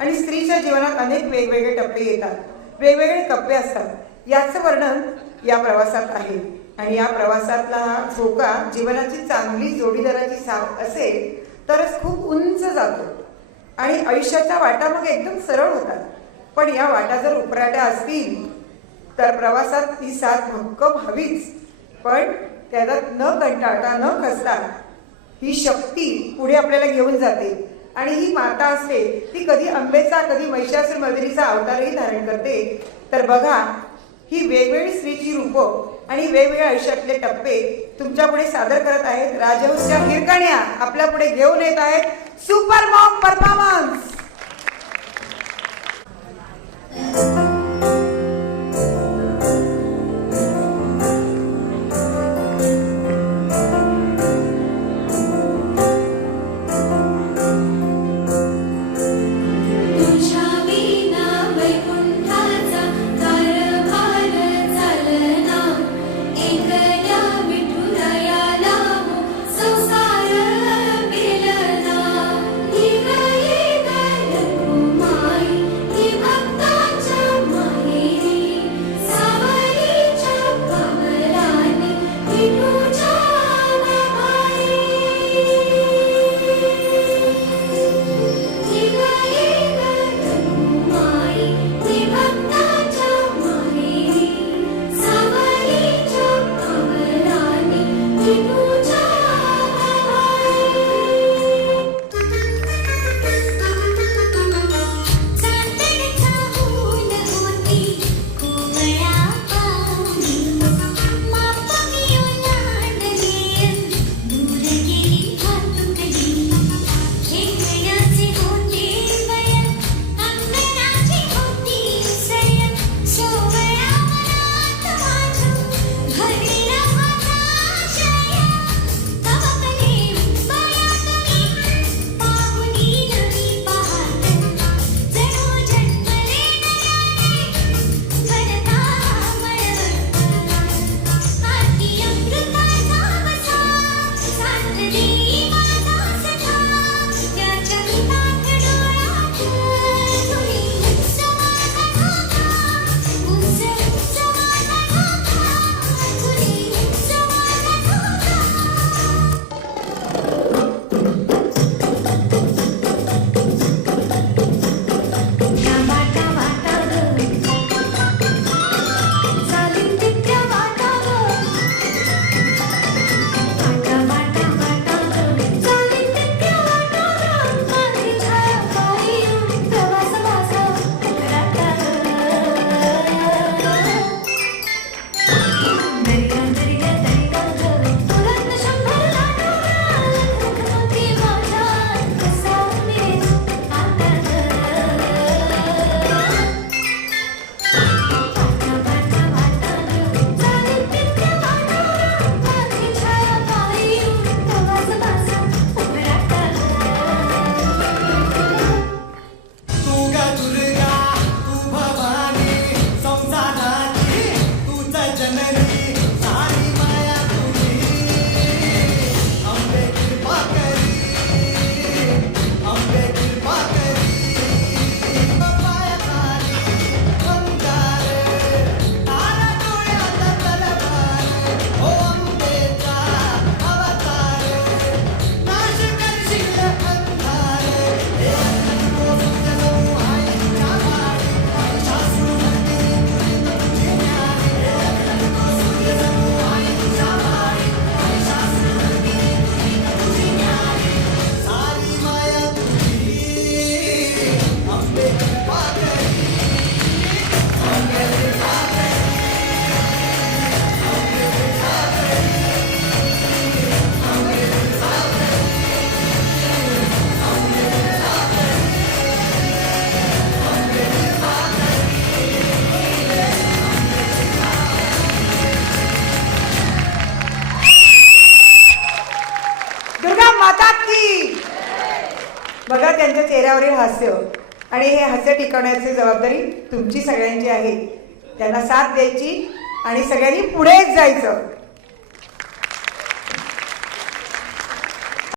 आणि स्त्रीच्या जीवनात अनेक वेगवेगळे टप्पे येतात, वेगवेगळे कप्पे असतात। याचं वर्णन या प्रवासात आहे आणि या प्रवासातला हा झोका जीवनाची चांगली जोडीदाराची साथ असेल तरच खूप उंच जातो आणि आयुष्याच्या वाटा मग एकदम सरळ होतात। पण या वाटा जर उपराट्या असतील तर प्रवासात ती साथ भक्कम हवीच, पण त्यात न कंटाळता न खचता ही शक्ती पुढे आपल्याला घेऊन जाते। आणि ही माता असते ती कधी अंबेचा कधी महिषासुर मर्दिनीचा अवतारही धारण करते। तर बघा, ही वेगवेगळी स्त्रीची रूपं आणि वेगवेगळ्या आयुष्यातले टप्पे तुमच्या पुढे सादर करत आहेत राजहंसच्या हिरकण्या आपल्या पुढे घेऊन येत आहेत सुपर मॉम परफॉर्मन्स। बघा त्यांच्या चेहऱ्यावरील हास्य आणि हे हास्य टिकवण्याची जबाबदारी तुमची सगळ्यांची आहे। त्यांना साथ द्यायची आणि सगळ्यांनी पुढेच जायचं।